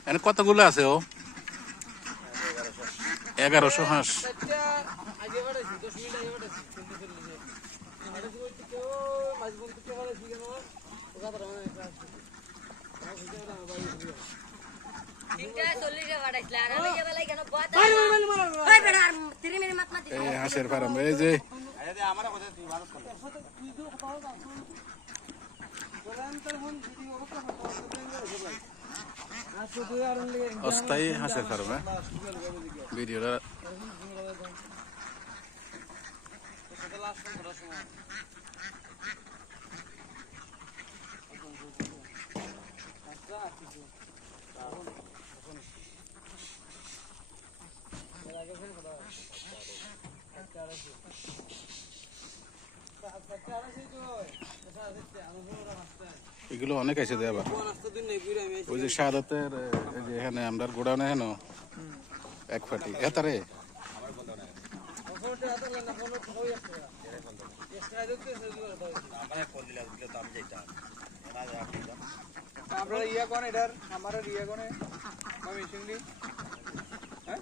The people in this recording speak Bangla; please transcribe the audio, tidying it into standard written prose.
এখানে কতগুলো আছে ও? 1100 হাঁস। হাঁসের ফার্ম এই যে অস্থায়ী হাঁসের ফার্ম। ভিডিওটা এগুলো অনেক আছে দেয় আবার ওই যে শাহাদাতের যে এখানে আমরা গোডাউনে হেন এক ফাটি এতারে আমরা ইয়া কোন এটার আমার ইয়া কোনে মেশিন দি হ্যাঁ